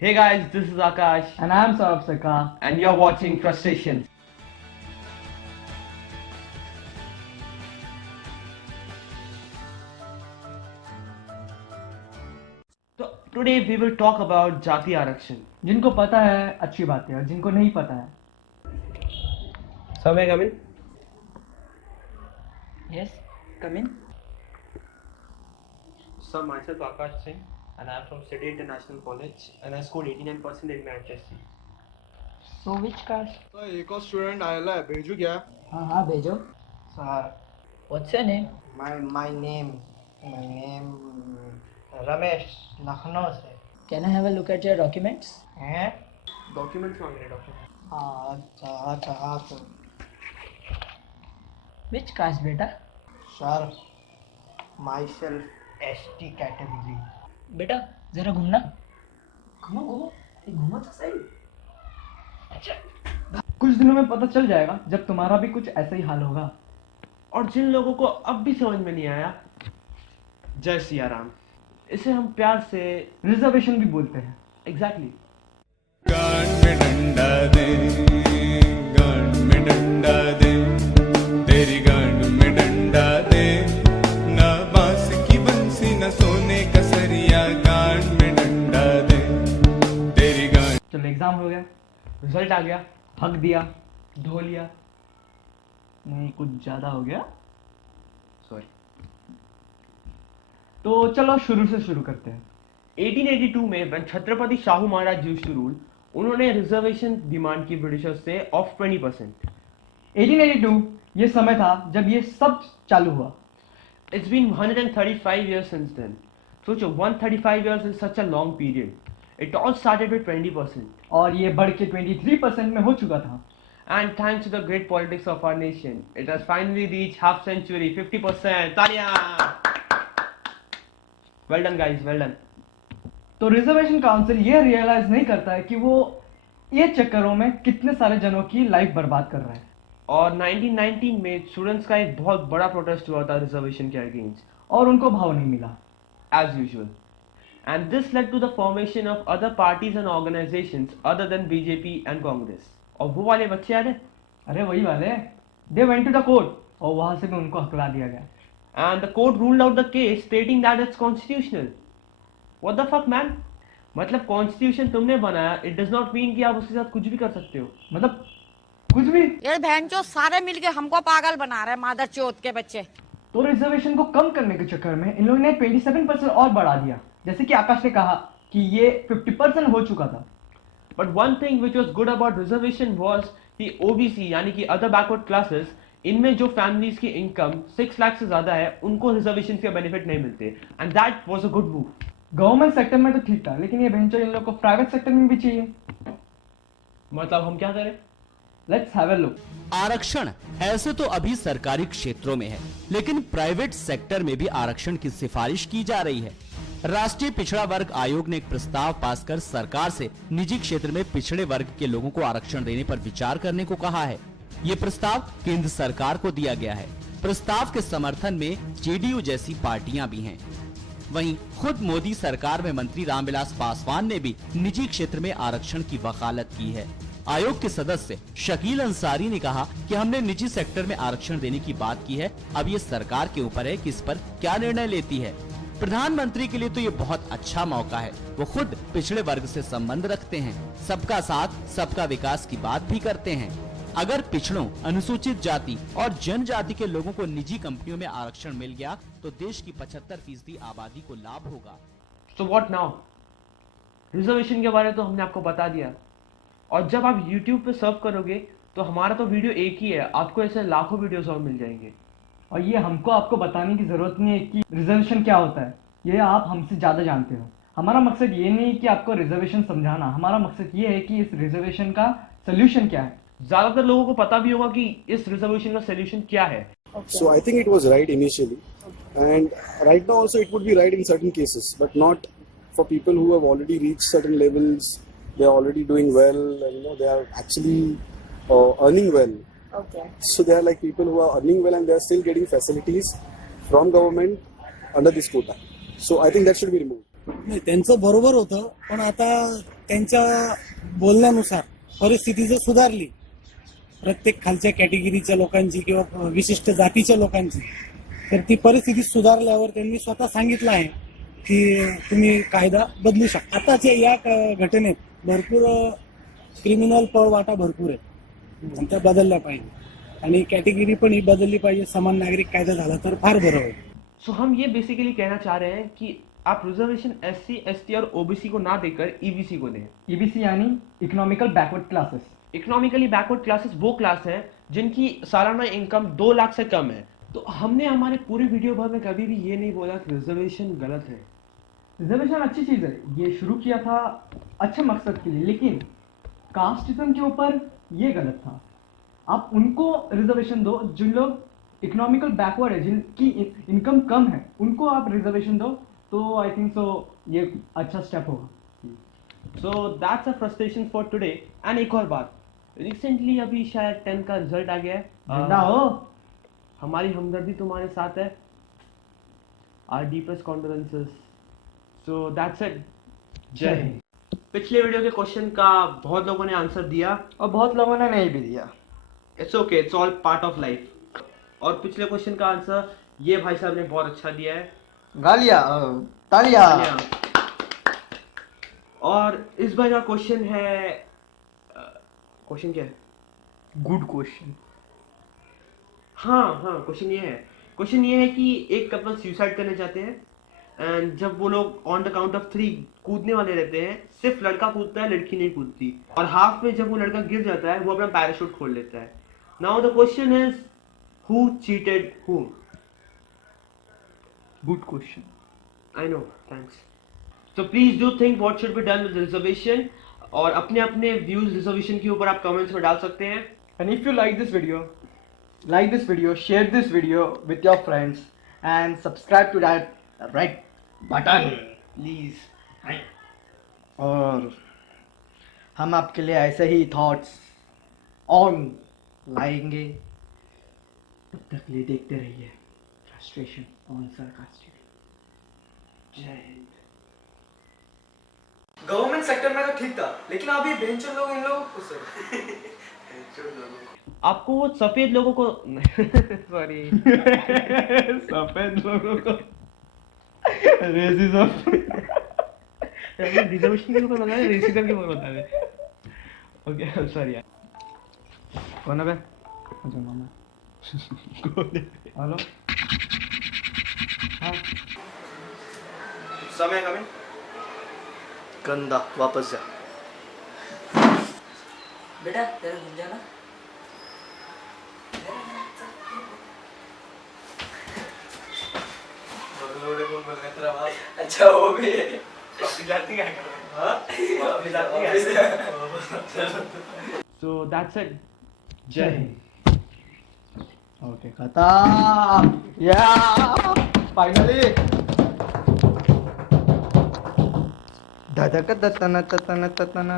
Hey guys, this is Akash And I'm Saurabh Sarkar. and you're watching Frustrations. So today we will talk about Jati Arakshan. जिनको पता है अच्छी बात है और जिनको नहीं पता है. Sir, may I come in? Yes, come in. Sir, myself Akash Singh and I'm from City International College and I scored 89% in my HSC. So which class? तो एक और स्टूडेंट आया है, भेजू क्या? हाँ भेजो. Sir, What's your name? my name Ramesh Lucknow से Can I have a look at your documents? हैं? Documents मांग रहे डॉक्टर. हाँ अच्छा तो Which caste बेटा? Sir myself ST category. बेटा जरा घूमना. घूमो तो सही. अच्छा. कुछ दिनों में पता चल जाएगा जब तुम्हारा भी कुछ ऐसा ही हाल होगा. और जिन लोगों को अब भी समझ में नहीं आया, जय सिया राम. इसे हम प्यार से रिजर्वेशन भी बोलते हैं. एग्जैक्टली. गान में डंडा दे, गान में डंडा दे, तेरी गान में डंडा दे, ना बांस की बंसी ना सोने का सरिया, गान में डंडा दे, तेरी गान. चलो एग्जाम हो गया. रिजल्ट आ गया. हक दिया, धो लिया. नहीं कुछ ज्यादा हो गया. सॉरी. तो चलो शुरू से शुरू करते हैं. 1882 में when Chhatrapati Shahu Maharaj used to rule, उन्होंने रिजर्वेशन डिमांड की ब्रिटिशर्स से ऑफ 20%. 1882 ये समय था जब ये सब चालू हुआ. It's been 135 years since then. सोचो 135 years is such a long period. It all started with 20%. और ये बढ़ के 23% में हो चुका था. And thanks to the great politics of our nation, it has finally reached half century, 50%. Talia! Well done guys, well done. तो reservation council ये रियलाइज नहीं करता है कि वो ये चक्करों में कितने सारे जनों की लाइफ बर्बाद कर रहा है. और 1919 में स्टूडेंट्स का एक बहुत बड़ा प्रोटेस्ट हुआ था रिजर्वेशन के अगेंस्ट, और उनको भाव नहीं मिला. as usual. And this led to the formation of other parties and organizations other than BJP and Congress. और वो वाले बच्चे याद है? अरे वही वाले. They went to the court और वहां से भी उनको हकला दिया गया. And the court ruled out the case stating that it's constitutional. What the fuck man? मतलब कॉन्स्टिट्यूशन तुमने बनाया, it does not mean कि आप उसके साथ कुछ भी कर सकते हो. मतलब कुछ भी. ये बहनचोद सारे मिलके हमको पागल बना रहे हैं, मादर चोद के बच्चे. तो रिजर्वेशन को कम करने के चक्कर में इन लोगों ने 27% और बढ़ा दिया. जैसे कि आकाश ने कहा कि ये 50% हो चुका था. But one thing which was good about reservation was the OBC यानी कि other backward classes, इनमें जो families की income 6 लाख से ज़्यादा है, उनको reservations के benefit नहीं मिलते. And that was a good move. Government sector में तो ठीक था, लेकिन ये बेंचो इन लोग को प्राइवेट सेक्टर में भी चाहिए. मतलब हम क्या करें? Let's have a look. आरक्षण ऐसे तो अभी सरकारी क्षेत्रों में है, लेकिन प्राइवेट सेक्टर में भी आरक्षण की सिफारिश की जा रही है. राष्ट्रीय पिछड़ा वर्ग आयोग ने एक प्रस्ताव पास कर सरकार से निजी क्षेत्र में पिछड़े वर्ग के लोगों को आरक्षण देने पर विचार करने को कहा है. ये प्रस्ताव केंद्र सरकार को दिया गया है. प्रस्ताव के समर्थन में जेडीयू जैसी पार्टियां भी हैं. वहीं खुद मोदी सरकार में मंत्री रामविलास पासवान ने भी निजी क्षेत्र में आरक्षण की वकालत की है. आयोग के सदस्य शकील अंसारी ने कहा कि हमने निजी सेक्टर में आरक्षण देने की बात की है. अब ये सरकार के ऊपर है कि इस पर क्या निर्णय लेती है. प्रधानमंत्री के लिए तो ये बहुत अच्छा मौका है. वो खुद पिछड़े वर्ग से संबंध रखते हैं, सबका साथ सबका विकास की बात भी करते हैं. अगर पिछड़ों, अनुसूचित जाति और जनजाति के लोगों को निजी कंपनियों में आरक्षण मिल गया तो देश की 75% आबादी को लाभ होगा. So what now? रिजर्वेशन के बारे में तो हमने आपको बता दिया. और जब आप YouTube पे सर्व करोगे तो हमारा तो वीडियो एक ही है, आपको ऐसे लाखों वीडियोस और मिल जाएंगे. और ये हमको आपको बताने की जरूरत नहीं है कि रिजर्वेशन क्या होता है. ये आप हमसे ज्यादा जानते हो. हमारा मकसद ये नहीं कि आपको रिजर्वेशन समझाना. हमारा मकसद ये है कि इस रिजर्वेशन का सोल्यूशन क्या है. ज्यादातर लोगों को पता भी होगा कि इस रिजर्वेशन का सोल्यूशन क्या है. So I think it was right initially, and right now also it would be right in certain cases, but not for people who have already reached certain levels. They are already doing well, and they are actually earning well. Okay. So they are like people who are earning well and they are still getting facilities from government under this quota. So I think that should be removed. नाही त्यांचं बरोबर होतं, पण आता त्यांच्या बोलण्यानुसार परिस्थिती जर सुधारली प्रत्येक खालच्या कॅटेगरीच्या लोकांची किंवा विशिष्ट जातीच्या लोकांची, तर ती परिस्थिती सुधारल्यावर त्यांनी स्वतः सांगितलं आहे की तुम्ही कायदा बदलू शकता. आताच्या या घटनेत भरपूर क्रिमिनल पळवाटा भरपूर आहे आणि त्या बदलल्या पाहिजे आणि कॅटेगरी पण ही बदलली पाहिजे. समान नागरिक कायदा झाला तर फार बरं होईल. सो हम ये बेसिकली कहना चाह रहे हैं कि आप रिजर्वेशन SC, ST और OBC को ना देकर EBC को दें. EBC यानी economical backward classes. Economically backward classes वो क्लास हैं जिनकी सालाना इनकम 2 लाख से कम है. तो हमने हमारे पूरे वीडियो भर में कभी भी ये नहीं बोला कि रिजर्वेशन गलत है. रिजर्वेशन अच्छी चीज़ है, ये शुरू किया था अच्छे मकसद के लिए, लेकिन कास्टिज्म के ऊपर ये गलत था. आप उनको रिजर्वेशन दो जिन लोग इकोनॉमिकल बैकवर्ड है, जिनकी इनकम कम है, उनको आप रिजर्वेशन दो, तो आई थिंक सो ये अच्छा स्टेप होगा. So that's a frustration for today. And एक और बात, रिसेंटली अभी शायद 10 का रिजल्ट आ गया है. जिंदा हो. हमारी हमदर्दी तुम्हारे साथ है. Our deepest condolences. So that's it. जय हिंद. पिछले वीडियो के क्वेश्चन का बहुत लोगों ने आंसर दिया और बहुत लोगों ने नहीं भी दिया. It's okay, it's all part of life. और पिछले क्वेश्चन का आंसर ये भाई साहब ने बहुत अच्छा दिया है. गालियाँ, तालियाँ. और इस बार का क्वेश्चन है, क्वेश्चन क्या है? Good question. हाँ, क्वेश्चन ये है कि एक कपल सुसाइड करने जाते हैं एंड जब वो लोग ऑन द काउंट ऑफ 3 कूदने वाले रहते हैं, सिर्फ लड़का कूदता है, लड़की नहीं कूदती. और हाफ में जब वो लड़का गिर जाता है, वो अपना पैराशूट खोल लेता है. Now the question is, who cheated whom? Good question. I know, thanks. So please do think what should be done with the reservation. और अपने अपने व्यूज रिजर्वेशन के ऊपर आप कमेंट्स में डाल सकते हैं. And if you like this video, share this video with your friends and subscribe to that right button, please. और हम आपके लिए ऐसे ही थॉट्स ऑन लाएंगे. तब तक लिए देखते रहिए फ्रस्ट्रेशन ऑन सरकास्टिक. जय हिंद. गवर्नमेंट सेक्टर में तो ठीक था, लेकिन अभी बेंचर लोग इन लोग आपको वो सफेद लोगों को सॉरी सफेद लोगों को रेसिज्म. रिजर्वेशन के ऊपर बता रहे, रेसिज्म के ऊपर बता रहे. ओके, सॉरी यार. कौन है बे? अच्छा मामा. हेलो. हाँ. समय कमिंग. गंदा, वापस जा. बेटा तेरा घूम जाना. अच्छा वो भी जाती है. सो दैट्स इट. जय हिंद. ओके खत्म. या फाइनली. धधक दतन ततन ततन.